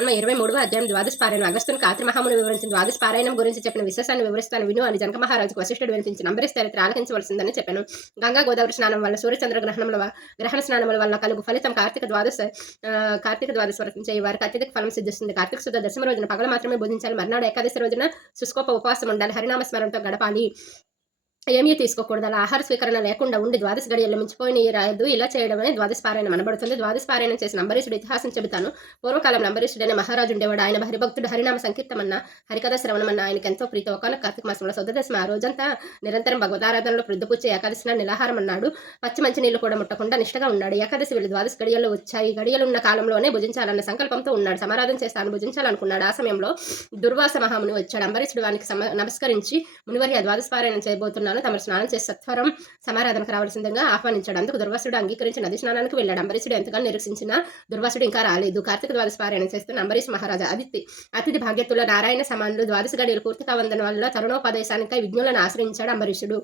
మనం 23వ అధ్యాయం ద్వాదశ పారాయణం. అగస్త్యునికి ఆత్రి మహాముని వివరించిన ద్వాదశ పారాయణం గురించి చెప్పిన విశేషాన్ని వివరిస్తాను విను అని జనక మహారాజుకు వశిష్ఠుడు వినిపించి నంబరి చరిత్ర ఆలకించవలసిందని చెప్పాను. గంగా గోదావరి స్నానం వల్ల సూర్యచంద్ర గ్రహణ స్నానముల వల్ల కలుగు ఫలితం కార్తీక ద్వాదశ వ్రతం చేయి వారికి అత్యధిక ఫలం సిద్ధిస్తుంది. కార్తీక శుద్ధ దశమి రోజున పగలు మాత్రమే భుజించాలి. మర్నాడు ఏకాదశి రోజున శుష్కోప ఉపవాసం ఉండాలి. హరినామ స్మరణతో గడపాలి. ఏమీ తీసుకోకూడదు. అలా ఆహార స్వీకరణ లేకుండా ఉండి ద్వాదశ గడియల్లో మించిపోయిన రాయదు. ఇలా చేయడమే ద్వాదశ పారాయణం అనబడుతుంది. ద్వాదశ పారాయణం చేసిన అంబరీషుడు ఇతిహాసం చెబుతాను. పూర్వకాలం అంబరీషుడైన మహారాజు ఉండేవాడు. ఆయన హరిభక్తుడు. హరినామ సంకీర్తమన్నా హరికథ శ్రవణమన్నా ఆయనకి ఎంతో ప్రీతి. ఒకనొక కార్తీక మాసంలో శుద్ధదశమి ఆ రోజంతా నిరంతరం భగవదారాధనలో ప్రొద్దుపూర్చి ఏకాదశిన నిలాహారం అన్నాడు. పచ్చి మంచి నీళ్లు కూడా ముట్టకుండా నిష్టగా ఉన్నాడు. ఏకాదశి వెళ్ళి ద్వాదశ గడియల్లో వచ్చాయి. గడియలున్న కాలంలోనే భుజించాలన్న సంకల్పంతో ఉన్నాడు. సమారాధన చేస్తాను భుజించాలనుకున్నాడు. ఆ సమయంలో దుర్వాస మహాముని వచ్చాడు. అంబరీషుడు వానికి నమస్కరించి మునివారి ద్వాదశ పారాయణం చేయబోతున్నాను, తమరు స్నానం చేసి సత్వరం సమారాధనకు రావాల్సిందిగా ఆహ్వానించాడు. అందుకు దుర్వాసుడు అంగీకరించి నది స్నానానికి వెళ్ళాడు. అంబరీషుడు ఎంతగానో నిరీక్షించినా దుర్వాసుడు ఇంకా రాలేదు. కార్తీక ద్వాదశ పారాయణం చేస్తున్న అంబరీష్ మహారాజా అతిథి భాగ్యత్తుల నారాయణ సమానులు ద్వాదశ గడియలు పూర్తి కావందన వల్ల తరుణోపదేశానికై విజ్ఞులను ఆశ్రయించాడు అంబరీషుడు.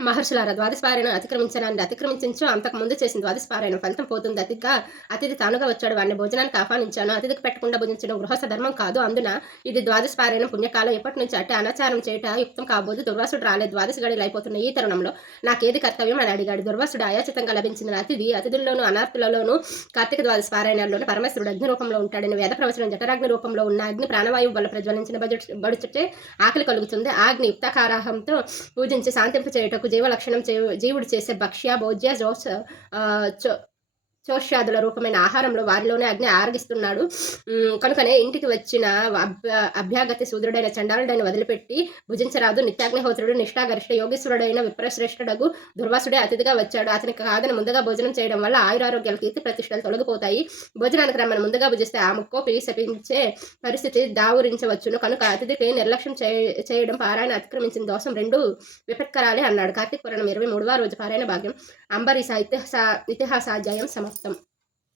మహర్షులారా, ద్వాదశ పారాయణం అతిక్రమించు అంతకు ముందు చేసిన ద్వాదశ పారాయణం ఫలితం పోతుంది. అతిథి తానుగా వచ్చాడు, వాడిని భోజనానికి ఆహ్వానించాను. అతిథికి పెట్టకుండా భుజించడం గృహస్థ ధర్మం కాదు. అందున ఇది ద్వాదశ పారాయణం పుణ్యకాలం. ఎప్పటి నుంచి అంటే అనాచారం చేయట యుక్తం కాబోదు. దుర్వాసుడు రాలేదు. ద్వాదశ గడియలు అయిపోతున్న ఈ తరుణంలో నాకేది కర్తవ్యం అని అడిగాడు. దుర్వాసుడు అయాచితంగా లభించిన అతిథుల్లోనూ అనార్థులలోనూ కార్తీక ద్వాదశ పారాయణాల్లోనూ పరమేశ్వరుడు అగ్ని రూపంలో ఉంటాడని వేద ప్రవచనం. జఠరాగ్ని రూపంలో ఉన్న అగ్ని ప్రాణవాయువు వల్ల ప్రజ్వలించిన బడుచుటే ఆకలి కలుగుతుంది. ఆ అగ్ని యుక్తాకారాహంతో పూజించి శాంతింప చేయటకు జీవలక్షణం జీవుడు చేసే భక్ష్య భోజ్య చోష్యాదుల రూపమైన ఆహారంలో వారిలోనే అగ్ని ఆరగిస్తున్నాడు. కనుకనే ఇంటికి వచ్చిన అభ్యాగతి శూద్రుడైన చండాలుడైన వదిలిపెట్టి భుజించరాదు. నిత్యాగ్నిహోత్రుడు నిష్ఠాగరిష్ట యోగేశ్వరుడైన విప్రశ్రేష్ఠుడగు దుర్వాసుడే అతిథిగా వచ్చాడు. అతనికి కాదని ముందుగా భోజనం చేయడం వల్ల ఆయురారోగ్యాల కీర్తి ప్రతిష్టలు తొలగిపోతాయి. భోజనానికి రమ్మని ముందుగా భుజిస్తే ఆ ముక్కోపి శపించే పరిస్థితి దావురించవచ్చును. కనుక అతిథికి నిర్లక్ష్యం చేయడం పారాయణ అతిక్రమించిన దోషం రెండు విపత్కరాలే అన్నాడు. కార్తీక పురాణం 23వ రోజు పారాయణ భాగ్యం. అంబరీష ఇతిహాసాధ్యాయం సమాప్తం.